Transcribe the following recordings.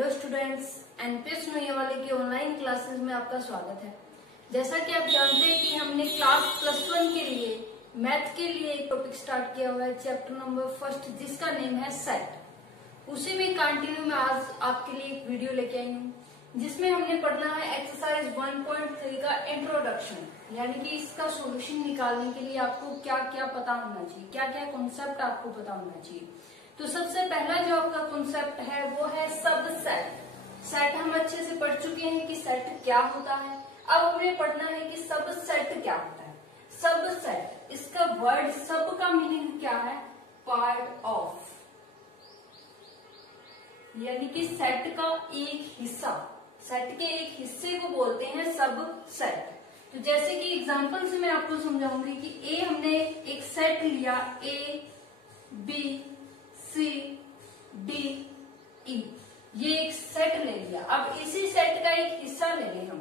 Hello students, NPS वाले की online classes में आपका स्वागत है। जैसा कि आप जानते हैं कि हमने क्लास +1 के लिए मैथ के लिए एक टॉपिक स्टार्ट किया हुआ है, चैप्टर नंबर 1, जिसका नेम है सेट। उसी में कंटिन्यू में आज आपके लिए एक वीडियो लेके आई हूँ, जिसमें हमने पढ़ना है एक्सरसाइज 1.3 का इंट्रोडक्शन, यानी कि इसका सॉल्यूशन निकालने के लिए आपको क्या क्या पता होना चाहिए, क्या क्या कॉन्सेप्ट आपको पता होना चाहिए। तो सबसे पहला जो आपका कॉन्सेप्ट है वो है सबसेट। सेट हम अच्छे से पढ़ चुके हैं कि सेट क्या होता है। अब हमें पढ़ना है कि सबसेट क्या होता है। सबसेट, इसका वर्ड सब का मीनिंग क्या है? पार्ट ऑफ, यानी कि सेट का एक हिस्सा, सेट के एक हिस्से को बोलते हैं सबसेट। तो जैसे कि एग्जांपल से मैं आपको समझाऊंगी कि ए हमने एक सेट लिया, A B C D E, ये एक सेट ले लिया। अब इसी सेट का एक हिस्सा ले लें हम,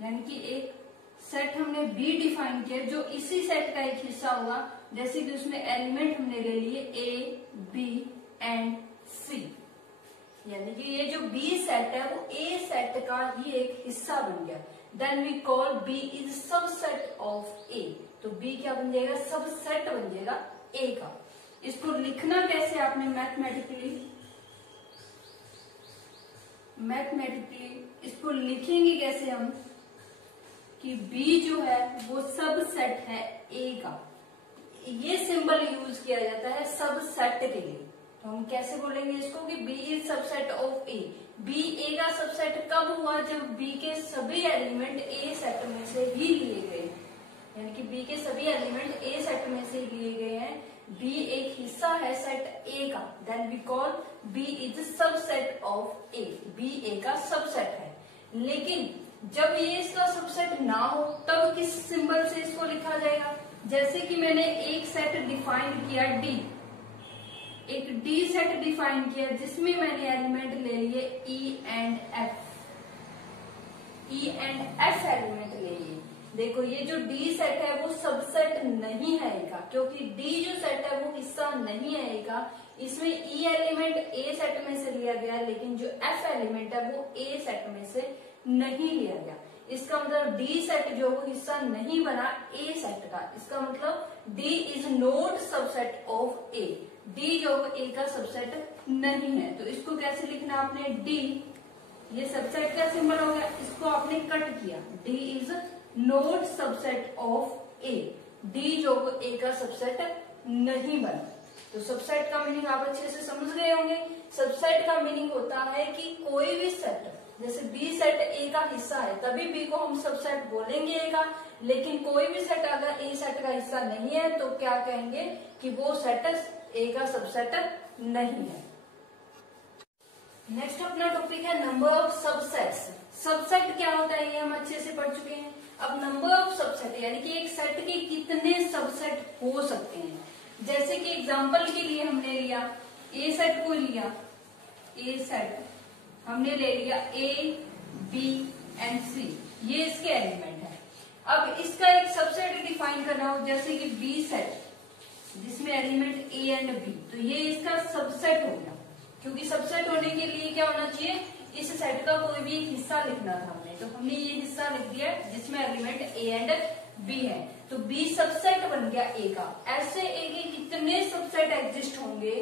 यानी कि एक सेट हमने बी डिफाइन किया जो इसी सेट का एक हिस्सा हुआ। जैसे कि उसमें एलिमेंट हमने ले लिए ए बी एंड सी, यानी कि ये जो बी सेट है वो ए सेट का ही एक हिस्सा बन गया। Then we call B is subset of A. तो बी क्या बन जाएगा? सबसेट बन जाएगा ए का। इसको लिखना कैसे आपने मैथमेटिकली इसको लिखेंगे कैसे हम कि B जो है वो सबसेट है A का। ये सिंबल यूज किया जाता है सबसेट के लिए। तो हम कैसे बोलेंगे इसको कि B is subset of A। B A का सबसेट कब हुआ? जब B के सभी एलिमेंट A सेट में से ही लिए गए हैं, यानी कि B के सभी एलिमेंट A सेट में से लिए गए हैं। B एक हिस्सा है सेट A का, then we call B is subset of A। B A का सबसेट है। लेकिन जब ये इसका सबसेट ना हो तब किस सिंबल से इसको लिखा जाएगा? जैसे कि मैंने एक सेट डिफाइन किया D, एक D सेट डिफाइन किया जिसमें मैंने एलिमेंट ले लिए E एंड F एलिमेंट ले लिए। देखो ये जो D सेट है वो सबसेट नहीं है A का, क्योंकि D जो सेट है वो हिस्सा नहीं है A का। इसमें E एलिमेंट A सेट में से लिया गया, लेकिन जो F एलिमेंट है वो A सेट में से नहीं लिया गया। इसका मतलब D सेट जो वो हिस्सा नहीं बना A सेट का। इसका मतलब D is not subset of A। D जो A का सबसेट नहीं है। तो इसको कैसे लिखना आपने? D, ये सबसेट का सिंबल हो गया, इसको आपने कट किया। D is not subset of A. D जो ए का सबसेट नहीं बना। तो सबसेट का मीनिंग आप अच्छे से समझ गए होंगे। सबसेट का मीनिंग होता है कि कोई भी सेट, जैसे बी सेट ए का हिस्सा है तभी बी को हम सबसेट बोलेंगे ए का। लेकिन कोई भी सेट अगर ए सेट का हिस्सा नहीं है तो क्या कहेंगे कि वो सेट ए का सबसेट नहीं है। नेक्स्ट अपना टॉपिक है नंबर ऑफ सबसेट्स। सबसेट क्या होता है ये हम अच्छे से पढ़ चुके हैं। अब नंबर ऑफ सबसेट, यानी कि एक सेट के कितने सबसेट हो सकते हैं। जैसे कि एग्जांपल के लिए हमने लिया ए सेट को लिया, ए सेट हमने ले लिया ए बी एंड सी, ये इसके एलिमेंट है। अब इसका एक सबसेट डिफाइन करना हो, जैसे कि बी सेट जिसमें एलिमेंट ए एंड बी, तो ये इसका सबसेट हो गया। क्योंकि सबसेट होने के लिए क्या होना चाहिए? इस सेट का कोई भी एक हिस्सा लिखना था हमने, तो हमने ये हिस्सा लिख दिया जिसमें एलिमेंट ए एंड बी है। तो बी सबसेट बन गया ए का। ऐसे ए के कितने सबसेट एग्जिस्ट होंगे,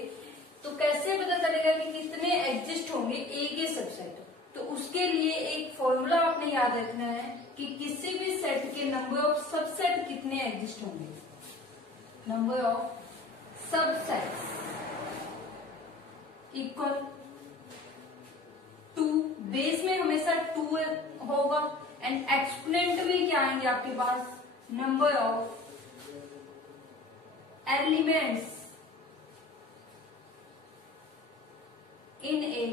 तो कैसे पता चलेगा कि कितने एग्जिस्ट होंगे ए के सबसेट? तो उसके लिए एक फॉर्मूला आपने याद रखना है कि किसी भी सेट के नंबर ऑफ सबसेट कितने एग्जिस्ट होंगे। Number of subsets equal to, base में हमेशा 2 होगा एंड एक्सपोनेंट में क्या आएंगे आपके पास? Number of elements in a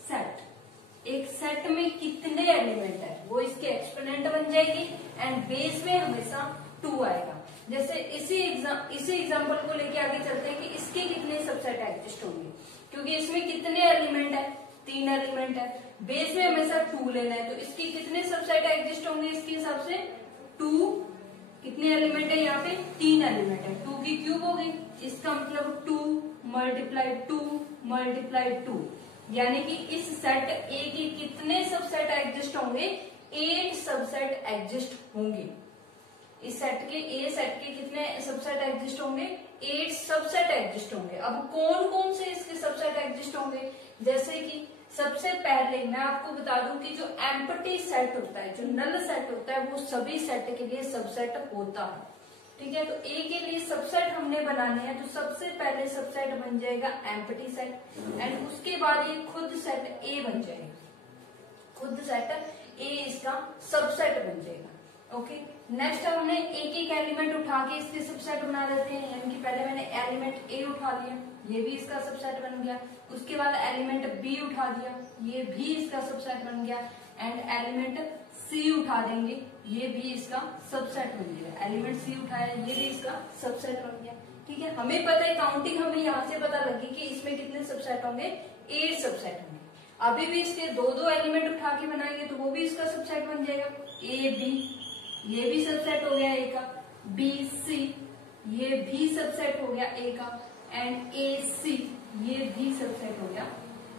set. एक सेट में कितने एलिमेंट है वो इसके एक्सपोनेंट बन जाएगी एंड बेस में हमेशा 2 आएगा। जैसे इसी एग्जांपल को लेके आगे चलते हैं कि इसके कितने सबसेट एग्जिस्ट होंगे, क्योंकि इसमें कितने एलिमेंट है? 3 एलिमेंट है। बेस में हमेशा 2 लेना है, तो इसके कितने सबसेट एग्जिस्ट होंगे? इसके हिसाब से 2, कितने एलिमेंट है यहाँ पे? 3 एलिमेंट है। 2 की क्यूब होगी, इसका मतलब 2 × 2 × 2, यानी कि इस सेट ए के कितने सबसेट एग्जिस्ट होंगे, 8 सबसेट एग्जिस्ट होंगे। इस सेट के ए सेट के कितने सबसेट एग्जिस्ट होंगे, 8 सबसेट एग्जिस्ट होंगे। अब कौन कौन से इसके सबसेट एग्जिस्ट होंगे, जैसे कि सबसे पहले मैं आपको बता दूं कि जो एम्प्टी सेट होता है, जो नल सेट होता है, वो सभी सेट के लिए सबसेट होता है। ठीक है, तो ए के लिए सबसेट हमने बनाने हैं, तो सबसे पहले सबसेट बन जाएगा एम्प्टी सेट एंड उसके बाद ये खुद सेट ए बन जाएगा, खुद सेट ए इसका सबसेट बन जाएगा। ओके, नेक्स्ट हमने एक एक एलिमेंट उठा के इसके सबसेट बना लेते हैं, यानी कि पहले मैंने एलिमेंट ए उठा लिया, ये भी इसका सबसेट बन गया। उसके बाद एलिमेंट बी उठा दिया, ये भी इसका सबसेट बन गया एंड एलिमेंट सी उठा देंगे, ये भी इसका सबसेट बन गया। एलिमेंट सी उठाया, ये भी इसका सबसेट बन गया। ठीक है, हमें पता है काउंटिंग हमें यहाँ से पता लगी कि इसमें कितने सबसेट होंगे, 8 सबसेट होंगे। अभी भी इसके दो दो एलिमेंट उठा के बनाएंगे तो वो भी इसका सबसेट बन जाएगा। ए बी, ये भी सबसेट हो गया ए का, बी सी, ये भी सबसेट हो गया ए का एंड ए सी, ये भी सबसेट हो गया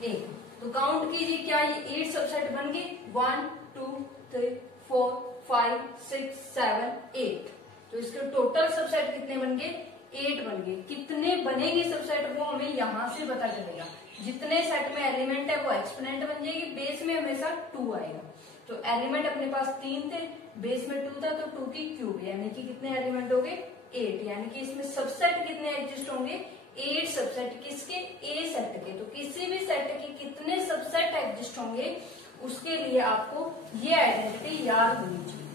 ए का। तो काउंट कीजिए, क्या ये 8 सबसेट बन गए, 1 2 3 4 5 6 7 8। तो इसके टोटल सबसेट कितने बन गए, 8 बन गए। कितने बनेंगे सबसेट वो हमें यहाँ से पता चलेगा। जितने सेट में एलिमेंट है वो एक्सपोनेंट बन जाएगी, बेस में हमेशा 2 आएगा। तो एलिमेंट अपने पास 3 थे, बेस में 2 था, तो 2 की क्यूब, यानी कि कितने एलिमेंट हो गए, 8। यानी कि इसमें सबसेट कितने एग्जिस्ट होंगे, 8 सबसेट। किसके, ए सेट के। तो किसी भी सेट के कितने सबसेट एग्जिस्ट होंगे उसके लिए आपको ये आइडेंटिटी याद होनी चाहिए।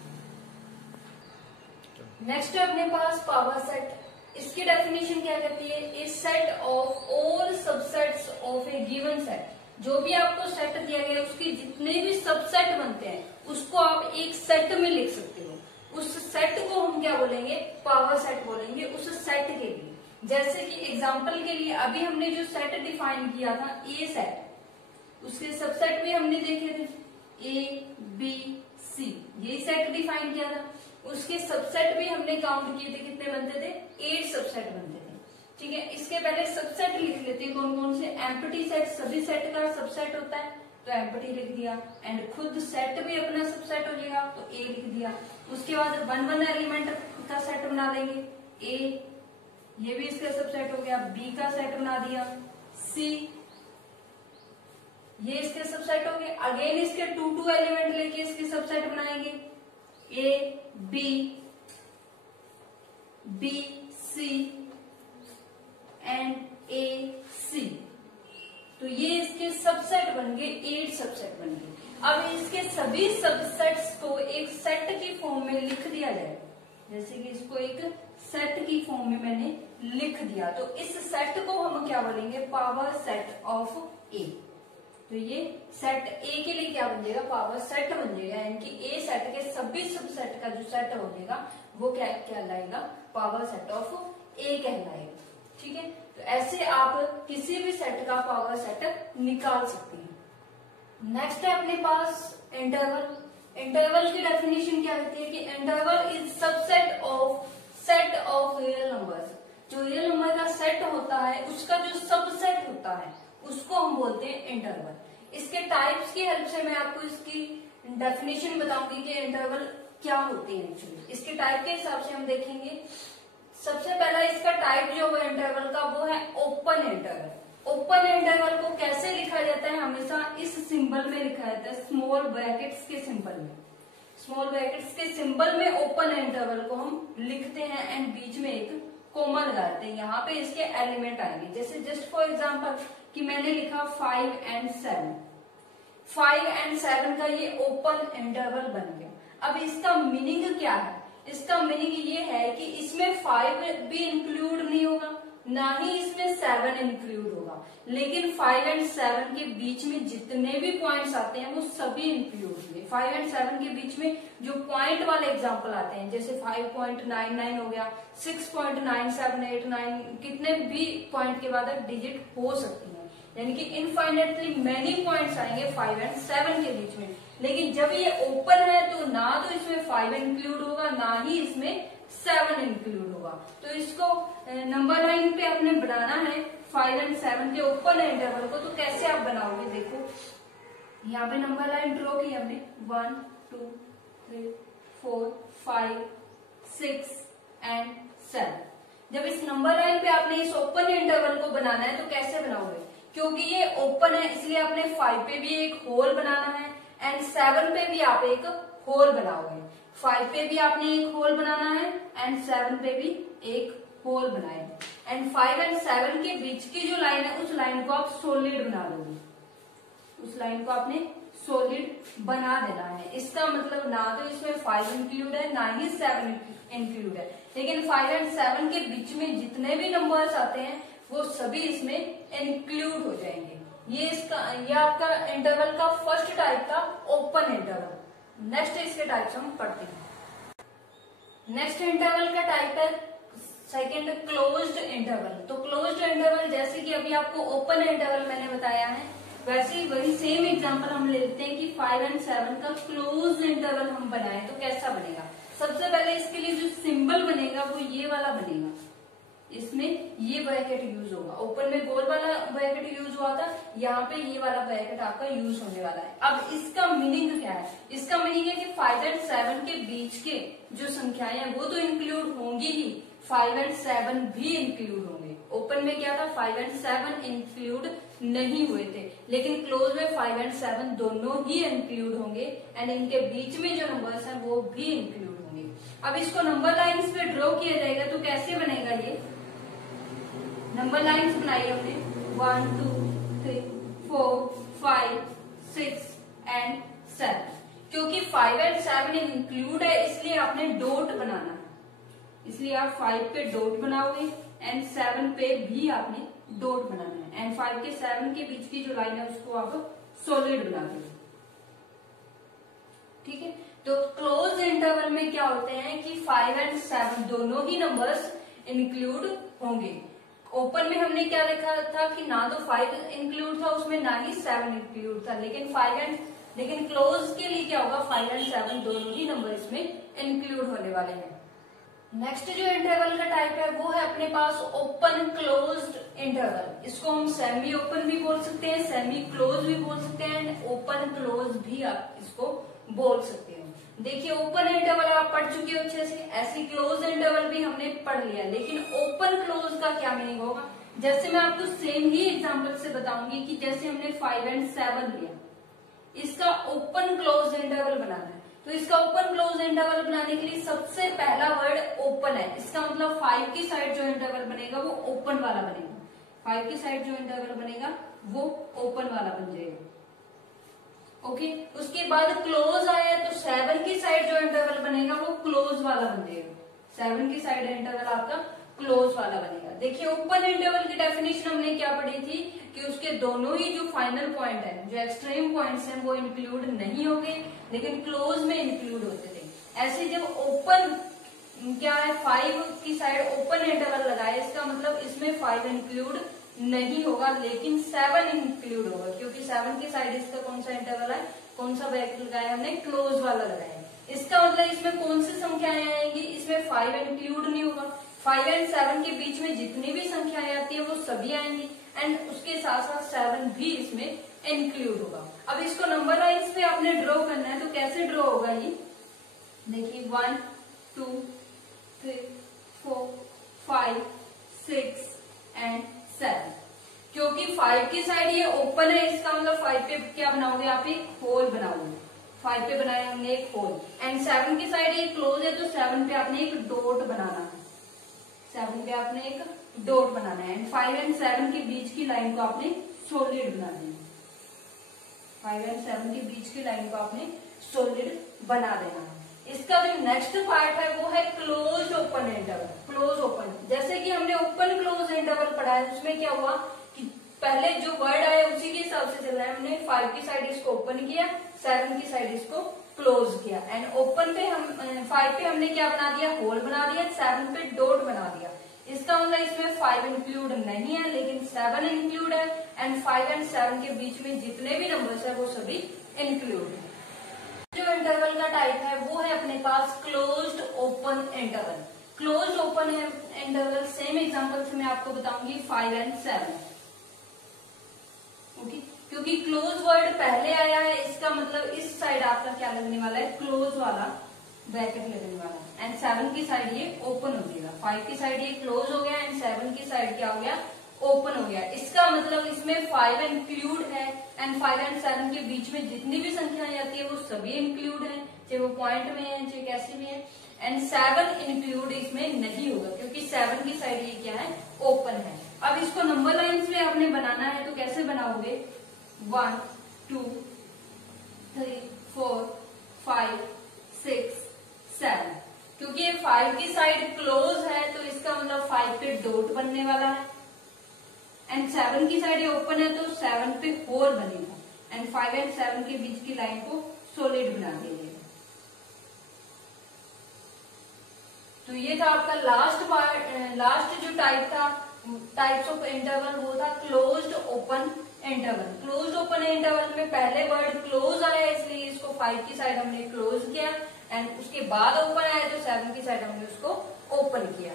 नेक्स्ट है अपने पास पावर सेट। इसकी डेफिनेशन क्या कहती है, a set of all subsets of a given set. जो भी आपको सेट दिया गया उसके जितने भी सबसेट बनते हैं उसको आप एक सेट में लिख सकते हो। उस सेट को हम क्या बोलेंगे, पावर सेट बोलेंगे उस सेट के लिए। जैसे कि एग्जांपल के लिए अभी हमने जो सेट डिफाइन किया था ए सेट, उसके सबसेट भी हमने देखे थे, ए बी सी, यही सेट डिफाइन किया था। उसके सबसेट भी हमने काउंट किए थे, कितने बनते थे, 8 सबसेट बनते थे। ठीक है, इसके पहले सबसेट लिख लेते हैं कौन कौन से। एम्प्टी सेट सभी सेट का सबसेट होता है, तो एम्प्टी लिख दिया एंड खुद सेट भी अपना सबसेट हो जाएगा, तो ए लिख दिया। उसके बाद 1 एलिमेंट का सेट बना लेंगे, ए, ये भी इसका सबसेट हो गया, बी का सेट बना दिया, सी, ये इसके सबसेट हो गए। अगेन इसके 2 एलिमेंट लेके इसके सबसेट बनाएंगे, A B, B C and A C. तो ये इसके सबसेट बन गए, 8 सबसेट बन गए। अब इसके सभी सबसेट्स को एक सेट की फॉर्म में लिख दिया जाए, जैसे कि इसको एक सेट की फॉर्म में मैंने लिख दिया, तो इस सेट को हम क्या बोलेंगे, पावर सेट ऑफ ए। तो ये सेट ए के लिए क्या बन जाएगा, पावर सेट बन जाएगा, यानी कि ए सेट के सभी सबसेट का जो सेट हो जाएगा वो क्या कहलाएगा, पावर सेट ऑफ ए कहलाएगा। ठीक है, तो ऐसे आप किसी भी सेट का पावर सेट निकाल सकते हैं। नेक्स्ट है अपने पास इंटरवल। इंटरवल की डेफिनेशन क्या कहती है कि interval is subset of set of real numbers. जो रियल नंबर का सेट होता है उसका जो सबसेट होता है उसको हम बोलते हैं इंटरवल। इसके टाइप्स की हेल्प से मैं आपको इसकी डेफिनेशन बताऊंगी कि इंटरवल क्या होते हैं एक्चुअली। इसके टाइप के हिसाब से हम देखेंगे। सबसे पहला इसका टाइप जो है इंटरवल का वो है ओपन इंटरवल। ओपन इंटरवल को कैसे लिखा जाता है, हमेशा इस सिंबल में लिखा जाता है, स्मॉल ब्रैकेट्स के सिंबल में। स्मॉल ब्रैकेट्स के सिंबल में ओपन इंटरवल को हम लिखते हैं एंड बीच में एक कोमा लगाते हैं। यहाँ पे इसके एलिमेंट आएंगे, जैसे जस्ट फॉर एग्जांपल कि मैंने लिखा 5 and 7। 5 and 7 का ये ओपन इंटरवल बन गया। अब इसका मीनिंग क्या है, इसका मीनिंग ये है कि इसमें 5 भी इंक्लूड नहीं होगा, ना ही इसमें 7 इंक्लूड होगा, लेकिन 5 and 7 के बीच में जितने भी पॉइंट्स आते हैं वो सभी इंक्लूड होंगे। 5 and 7 के बीच में जो पॉइंट वाले एग्जांपल आते हैं, जैसे 5.99 हो गया, 6.9789, कितने भी पॉइंट के बाद डिजिट हो सकती है, यानी कि इनफाइनेटली मैनी पॉइंट्स आएंगे 5 and 7 के बीच में। लेकिन जब ये ओपन है तो ना तो इसमें 5 इंक्लूड होगा, ना ही इसमें 7 इंक्लूड होगा। तो इसको नंबर लाइन पे आपने बनाना है 5 एंड 7 के ओपन इंटरवल को, तो कैसे आप बनाओगे? देखो यहाँ पे नंबर लाइन ड्रॉ की हमने 1 2 3 4 5 6 एंड 7। जब इस नंबर लाइन पे आपने इस ओपन इंटरवल को बनाना है तो कैसे बनाओगे? क्योंकि ये ओपन है इसलिए आपने 5 पे भी एक होल बनाना है एंड 7 पे भी आप एक होल बनाओगे। 5 पे भी आपने एक होल बनाना है एंड 7 पे भी एक होल बनाए एंड 5 एंड 7 के बीच की जो लाइन है उस लाइन को आप सॉलिड बना दोगे। उस लाइन को आपने सॉलिड बना देना है। इसका मतलब ना तो इसमें 5 इंक्लूड है ना ही 7 इंक्लूड है, लेकिन 5 एंड 7 के बीच में जितने भी नंबर्स आते हैं वो सभी इसमें इंक्लूड हो जाएंगे। ये आपका इंटरवल का फर्स्ट टाइप था, ओपन इंटरवल। नेक्स्ट इसके टाइप्स हम पढ़ते हैं। नेक्स्ट इंटरवल का टाइप है सेकेंड, क्लोज्ड इंटरवल। तो क्लोज्ड इंटरवल जैसे कि अभी आपको ओपन इंटरवल मैंने बताया है, वैसे ही वही सेम एग्जांपल हम लेते हैं कि 5 एंड 7 का क्लोज्ड इंटरवल हम बनाए तो कैसा बनेगा। सबसे पहले इसके लिए जो सिंबल बनेगा वो ये वाला बनेगा। इसमें ये ब्रैकेट यूज होगा। ओपन में गोल वाला ब्रैकेट यूज हुआ था, यहाँ पे ये वाला ब्रैकेट आपका यूज होने वाला है। अब इसका मीनिंग क्या है? इसका मीनिंग है कि 5 एंड 7 के बीच के जो संख्याएं हैं वो तो इंक्लूड होंगी ही, 5 एंड 7 भी इंक्लूड होंगे। ओपन में क्या था, 5 एंड 7 इंक्लूड नहीं हुए थे, लेकिन क्लोज में 5 एंड 7 दोनों ही इंक्लूड होंगे एंड इनके बीच में जो नंबर्स हैं वो भी इंक्लूड होंगे। अब इसको नंबर लाइंस पे ड्रॉ किया जाएगा तो कैसे बनेगा? ये नंबर लाइंस बनाई हमने 1 2 3 4 5 6 एंड 7। क्योंकि 5 एंड 7 इंक्लूड है इसलिए आपने डॉट बनाना है, इसलिए आप 5 पे डॉट बनाओगे एंड 7 पे भी आपने डॉट बनाना है एंड 5 के 7 के बीच की जो लाइन है उसको आप सॉलिड बना दोगे। ठीक है, तो क्लोज इंटरवल में क्या होते हैं कि 5 एंड 7 दोनों ही नंबर्स इंक्लूड होंगे। ओपन में हमने क्या देखा था कि ना तो 5 इंक्लूड था उसमें ना ही 7 इंक्लूड था, लेकिन क्लोज के लिए क्या होगा, 5 एंड 7 दोनों ही नंबर इसमें इंक्लूड होने वाले हैं। नेक्स्ट जो इंटरवल का टाइप है वो है अपने पास ओपन क्लोज्ड इंटरवल। इसको हम सेमी ओपन भी बोल सकते हैं, सेमी क्लोज भी बोल सकते हैं एंड ओपन क्लोज भी आप इसको बोल सकते हो। देखिए ओपन इंटरवल आप पढ़ चुके हो अच्छे से, ऐसी क्लोज इंटरवल भी हमने पढ़ लिया, लेकिन ओपन क्लोज का क्या मीनिंग होगा? जैसे मैं आपको सेम ही एग्जाम्पल से बताऊंगी कि जैसे हमने 5 एंड 7 लिया, इसका ओपन क्लोज इंटरवल बनाना है तो इसका ओपन क्लोज इंटरवल बनाने के लिए सबसे पहला वर्ड ओपन है। इसका मतलब 5 की साइड जो इंटरवल बनेगा वो ओपन वाला बनेगा, 5 की साइड जो इंटरवल बनेगा वो ओपन वाला बन जाएगा। ओके, उसके बाद क्लोज आया तो 7 की साइड जो इंटरवल बनेगा वो क्लोज वाला बन जाएगा, 7 की साइड इंटरवल आपका क्लोज वाला बनेगा। देखिए ओपन इंटरवल की डेफिनेशन हमने क्या पढ़ी थी कि उसके दोनों ही जो फाइनल पॉइंट है, जो एक्सट्रीम पॉइंट्स हैं वो इंक्लूड नहीं होंगे, लेकिन क्लोज में इंक्लूड होते थे। ऐसे जब ओपन क्या है, 5 की साइड ओपन इंटरवल लगाए, इसका मतलब इसमें 5 इंक्लूड नहीं होगा लेकिन 7 इंक्लूड होगा, क्योंकि 7 की साइड इसका कौन सा इंटरवल है, कौन सा ब्रैकेट लगाया हमने, क्लोज वाला लगाया। इसका मतलब इसमें कौन सी संख्याएं आएंगी, इसमें 5 इंक्लूड नहीं होगा। 5 एंड 7 के बीच में जितनी भी संख्याएं आती है वो सभी आएंगी एंड उसके साथ साथ 7 भी इसमें इंक्लूड होगा। अब इसको नंबर लाइंस पे आपने ड्रॉ करना है तो कैसे ड्रॉ होगा ये देखिए 1 2 3 4 5 6 एंड 7। क्योंकि 5 की साइड ये ओपन है इसका मतलब 5 पे क्या बनाओगे आप, एक होल बनाओगे। 5 पे बनाया हमने एक होल एंड 7 की साइड ये क्लोज है तो 7 पे आपने एक डॉट बनाना है, 7 पे आपने एक डॉट बनाना है एंड 5 एंड 7 के बीच की लाइन को आपने सॉलिड बना देना। 5 एंड 7 के बीच की लाइन को आपने सॉलिड बना देना है। इसका जो नेक्स्ट पार्ट है वो है close open interval. Close open, जैसे कि हमने ओपन क्लोज इंटरवल पढ़ा है उसमें क्या हुआ कि पहले जो वर्ड आया उसी के हिसाब से चल रहा है। हमने 5 की साइड इसको ओपन किया, 7 की साइड इसको क्लोज किया एंड ओपन पे हम 5 पे हमने क्या बना दिया, होल बना दिया, 7 पे डॉट बना दिया। इसका मतलब इसमें 5 इंक्लूड नहीं है लेकिन 7 इंक्लूड है एंड 5 एंड 7 के बीच में जितने भी नंबर्स है वो सभी इंक्लूड है। जो इंटरवल का टाइप है वो है अपने पास closed open interval. Close open interval same example से मैं आपको बताऊंगी 5 and 7। ओके, क्योंकि क्लोज वर्ड पहले आया है, इसका मतलब इस साइड आपका क्या लगने वाला है, क्लोज वाला ब्रैकेट लगने वाला है, एंड 7 की साइड ये ओपन हो जाएगा। 5 की साइड ये क्लोज हो गया एंड 7 की साइड क्या हो गया, ओपन हो गया। इसका मतलब इसमें 5 इंक्लूड है एंड 5 and 7 के बीच में जितनी भी संख्याएं आती है वो सभी इंक्लूड है, चाहे वो पॉइंट में है चाहे कैसी भी है। एंड 7 इंक्लूड इसमें नहीं होगा क्योंकि 7 की साइड ये क्या है, ओपन है। अब इसको नंबर लाइन्स में आपने बनाना है तो कैसे बनाओगे, 1 2 3 4 5 6 7, क्योंकि ये 5 की साइड क्लोज है तो इसका मतलब 5 पे डॉट बनने वाला है, एंड 7 की साइड ये ओपन है तो 7 पे होल बनेगा, एंड 5 and 7 के बीच की लाइन को सॉलिड बना देंगे। तो ये था आपका लास्ट जो टाइप था, टाइप्स ऑफ इंटरवल, वो था closed open interval. Closed open interval में पहले वर्ड क्लोज आया इसलिए इसको 5 की साइड हमने क्लोज किया, एंड उसके बाद ओपन आया तो 7 की साइड हमने उसको ओपन किया।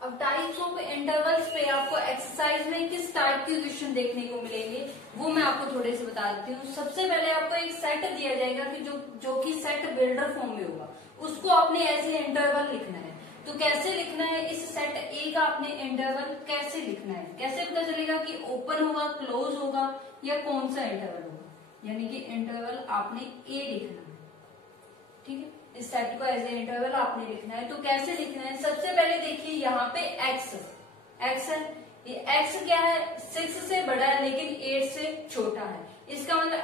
अब टाइप्स ऑफ इंटरवल्स पे आपको एक्सरसाइज में किस टाइप के क्वेश्चन देखने को मिलेंगे वो मैं आपको थोड़े से बता देती हूँ। सबसे पहले आपको एक सेट दिया जाएगा कि जो कि सेट बिल्डर फॉर्म में होगा, उसको आपने ऐसे इंटरवल लिखना है। तो कैसे लिखना है, इस सेट ए का आपने इंटरवल कैसे लिखना है, कैसे पता चलेगा कि ओपन होगा, क्लोज होगा या कौन सा इंटरवल होगा, यानी कि इंटरवल आपने ए लिखना है। ठीक है, इस सेट को एज ए इंटरवल आपने लिखना है। तो कैसे लिखना है, सबसे पहले देखिए यहाँ पे x है, ये x क्या है, 6 से बड़ा है लेकिन 8 से छोटा है। इसका मतलब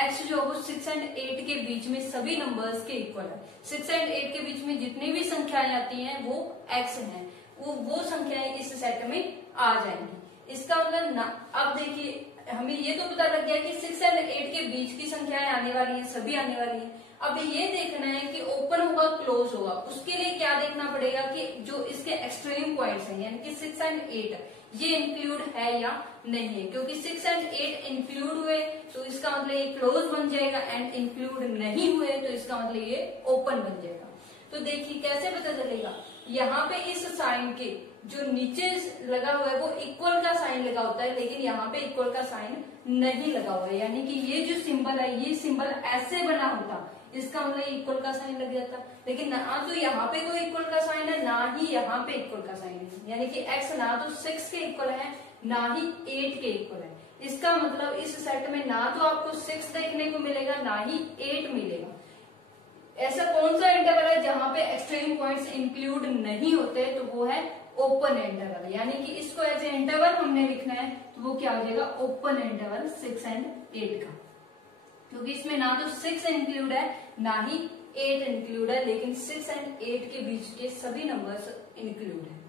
x जो है 6 and 8 के बीच में सभी नंबर्स के इक्वल है। 6 and 8 के बीच में जितनी भी संख्याएं आती हैं वो x हैं, वो संख्याएं इस सेट में आ जाएंगी। इसका मतलब अब देखिए हमें ये तो पता लग गया कि 6 and 8 के बीच की संख्याएं आने वाली हैं, सभी आने वाली हैं। अब ये देखना है कि ओपन होगा, क्लोज होगा, उसके लिए क्या देखना पड़ेगा कि जो इसके एक्सट्रीम पॉइंट्स हैं यानी कि 6 and 8 ये इंक्लूड है या नहीं है, क्योंकि 6 and 8 इंक्लूड हुए तो इसका मतलब ये क्लोज बन जाएगा, एंड इंक्लूड नहीं हुए तो इसका मतलब ये ओपन बन जाएगा। तो देखिए कैसे पता चलेगा, यहाँ पे इस साइन के जो नीचे लगा हुआ है वो इक्वल का साइन लगा होता है, लेकिन यहाँ पे इक्वल का साइन नहीं लगा हुआ है, यानी कि ये जो सिंबल है ये सिंबल ऐसे बना होता, इसका मतलब इक्वल का साइन लग जाता, लेकिन ना तो यहाँ पे कोई इक्वल का साइन है ना ही यहाँ पे इक्वल का साइन है, यानी कि x ना तो 6 के इक्वल है ना ही 8 के इक्वल है। इसका मतलब इस सेट में ना तो आपको 6 देखने को मिलेगा ना ही 8 मिलेगा। ऐसा कौन सा इंटरवल है जहां पे एक्सट्रीम पॉइंट्स इंक्लूड नहीं होते, तो वो है ओपन इंटरवल, यानी कि इसको एज ए इंटरवल हमने लिखना है तो वो क्या हो जाएगा, ओपन इंटरवल 6 and 8 का, क्योंकि इसमें ना तो 6 इंक्लूड है ना ही 8 इंक्लूड है, लेकिन 6 and 8 के बीच के सभी नंबर्स इंक्लूड है।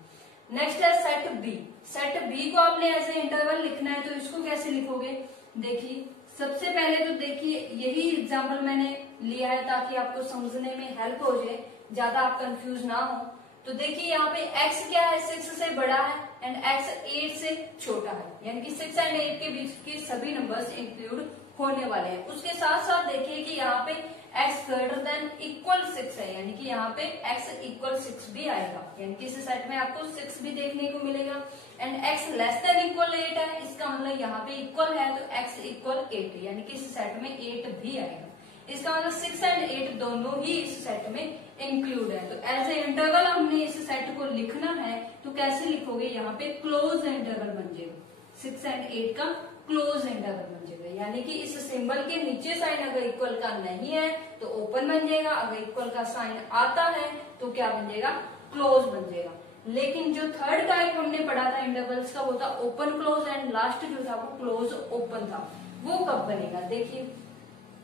नेक्स्ट है सेट बी। सेट बी को आपने ऐसे इंटरवल लिखना है तो इसको कैसे लिखोगे, देखिए सबसे पहले तो देखिए यही एग्जाम्पल मैंने लिया है ताकि आपको समझने में हेल्प हो जाए, ज्यादा आप कंफ्यूज ना हो। तो देखिए यहाँ पे x क्या है, 6 से बड़ा है एंड x 8 से छोटा है, यानी कि 6 and 8 के बीच के सभी नंबर्स इंक्लूड होने वाले हैं। उसके साथ साथ देखिए कि यहाँ पे x ग्रेटर देन इक्वल 6 है, यानी कि यहाँ पे x इक्वल 6 भी आएगा, यानी कि इस सेट में आपको 6 भी देखने को मिलेगा। And x less than equal 8 है, इसका मतलब यहाँ पे इक्वल है तो x इक्वल 8, यानी कि इस सेट में 8 भी आएगा। इसका मतलब 6 and 8 दोनों ही इस सेट में इंक्लूड है। तो एज ए इंटरवल हमने इस सेट को लिखना है तो कैसे लिखोगे, यहाँ पे क्लोज इंटरवल बन जाएगा, 6 and 8 का क्लोज इंटरवल बन जाएगा, यानी कि इस सिंबल के नीचे साइन अगर इक्वल का नहीं है तो ओपन बन जाएगा, अगर इक्वल का साइन आता है तो क्या बन जाएगा, क्लोज बन जाएगा। लेकिन जो थर्ड टाइप हमने पढ़ा था इंटरवल्स का वो था ओपन क्लोज, एंड लास्ट जो था वो क्लोज ओपन था। वो कब बनेगा, देखिए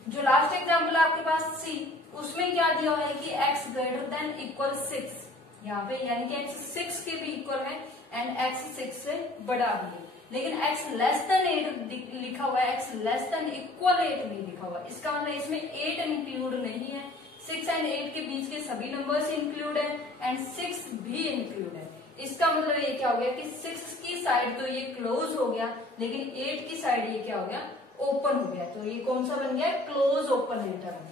जो लास्ट एग्जाम्पल आपके पास सी, उसमें क्या दिया हुआ है कि x ग्रेटर देन इक्वल 6, यहाँ पे यानी कि x 6 के भी इक्वल है एंड x 6 से बड़ा भी है, लेकिन x लेस देन 8 लिखा हुआ है, x लेस देन इक्वल 8 नहीं लिखा हुआ। इसका मतलब इसमें 8 इंक्लूड नहीं है, 6 and 8 के बीच के सभी नंबर्स इंक्लूड है एंड 6 भी इंक्लूड है। इसका मतलब ये क्या हो गया कि 6 की साइड तो ये क्लोज हो गया, लेकिन 8 की साइड ये क्या हो गया, ओपन हो गया। तो ये कौन सा बन गया, क्लोज ओपन इंटरवल।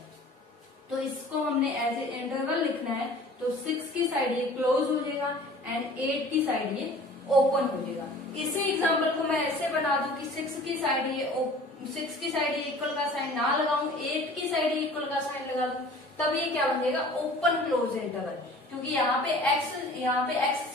तो इसको हमने एज ए इंटरवल लिखना है तो 6 की साइड ये क्लोज हो जाएगा एंड 8 की साइड ये ओपन हो जाएगा। इसी एग्जांपल को मैं ऐसे बना दूं कि 6 की साइड ये इक्वल का साइन ना लगाऊं, 8 की साइड ये इक्वल का साइन लगा दूं, तब ये क्या बन जाएगा, ओपन क्लोज इंटरवल। क्योंकि यहाँ पे x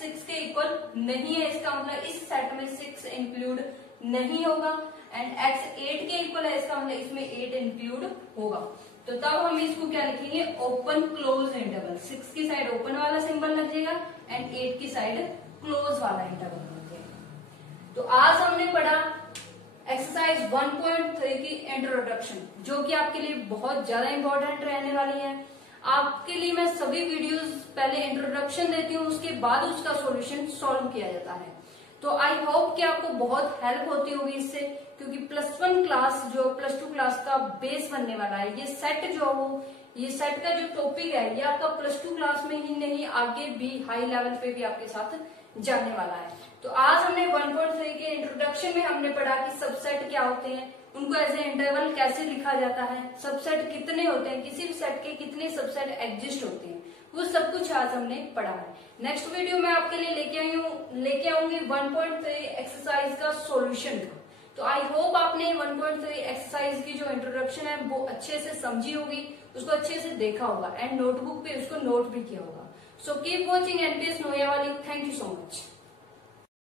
6 के इक्वल नहीं है, इसका मतलब इस सेट में 6 इंक्लूड नहीं होगा एंड x 8 के इक्वल है, इसका मतलब इसमें 8 इंक्लूड होगा। तो तब हम इसको क्या लिखेंगे, ओपन क्लोज इंटरवल। 6 की साइड ओपन वाला सिंबल लग जाएगा एंड 8 की साइड क्लोज वाला इंटरवल लग जाएगा। तो आज हमने पढ़ा एक्सरसाइज 1.3 की इंट्रोडक्शन, जो कि आपके लिए बहुत ज्यादा इंपॉर्टेंट रहने वाली है। आपके लिए मैं सभी वीडियोस पहले इंट्रोडक्शन देती हूँ, उसके बाद उसका सॉल्यूशन सॉल्व किया जाता है। तो आई होप कि आपको बहुत हेल्प होती होगी इससे, क्योंकि +1 क्लास जो +2 क्लास का बेस बनने वाला है। ये सेट का जो टॉपिक है ये आपका +2 क्लास में ही नहीं, आगे भी हाई लेवल पे भी आपके साथ जाने वाला है। तो आज हमने 1.3 के इंट्रोडक्शन में हमने पढ़ा कि सबसेट क्या होते हैं, उनको एज ए इंटरवल कैसे लिखा जाता है, सबसेट कितने होते हैं, किसी भी सेट के कितने सबसेट एग्जिस्ट होते हैं, वो सब कुछ आज हमने पढ़ा है। नेक्स्ट वीडियो में आपके लिए लेके आऊंगी 1.3 एक्सरसाइज का सॉल्यूशन। तो आई होप आपने 1.3 एक्सरसाइज की जो इंट्रोडक्शन है वो अच्छे से समझी होगी, उसको अच्छे से देखा होगा एंड नोटबुक पे उसको नोट भी किया होगा। सो कीप वॉचिंग एनपीएस नोयावाली। Thank you so much.